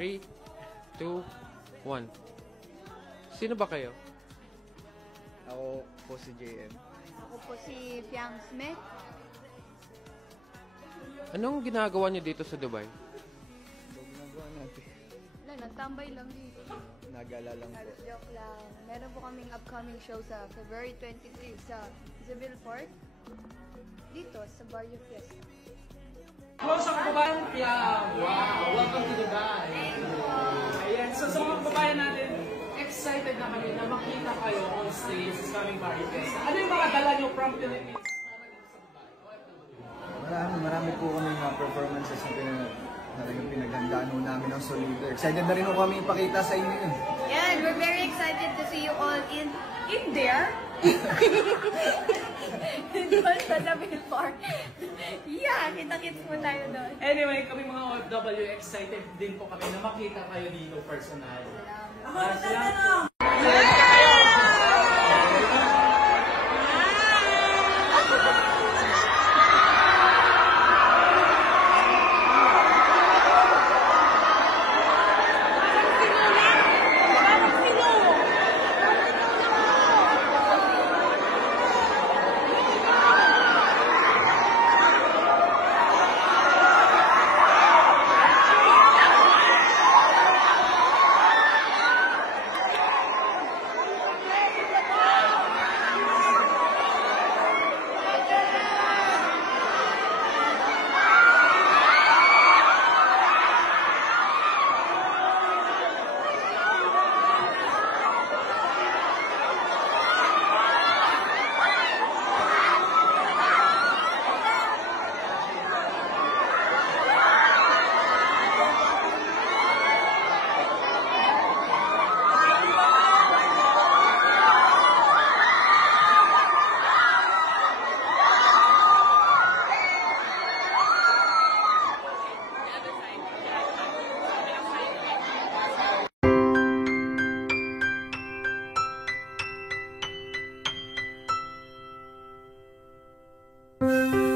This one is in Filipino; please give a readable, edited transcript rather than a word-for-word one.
3, 2, 1. Sino ba kayo? Ako po si JM. Ako po si Fiang Smith. Anong ginagawa niyo dito sa Dubai? Ano ginagawa natin? Wala, nagtambay lang dito. Nagala lang po. Joke lang. Meron po kaming upcoming show sa February 23 sa Isabel Park. Dito, sa Barrio Fiesta. Hello sa kababayan Piang! Wow! Welcome to Dubai! Ayan, so sa mga kababayan natin, excited na kami na makita kayo on stage sa aming Barrio Fiesta. Ano yung mga dala nyo from Philippines? Marami po kami mga performances na talagang pinaghandaan ho namin ng Solido. Excited na rin ho kami ipakita sa inyo yun. Yeah, we're very excited to see you all in there. Doon sa Isabel Park. Yeah, kita-kits po tayo doon. Anyway, kami mga OFW, excited din po kami na makita kayo dito personal. Thank you.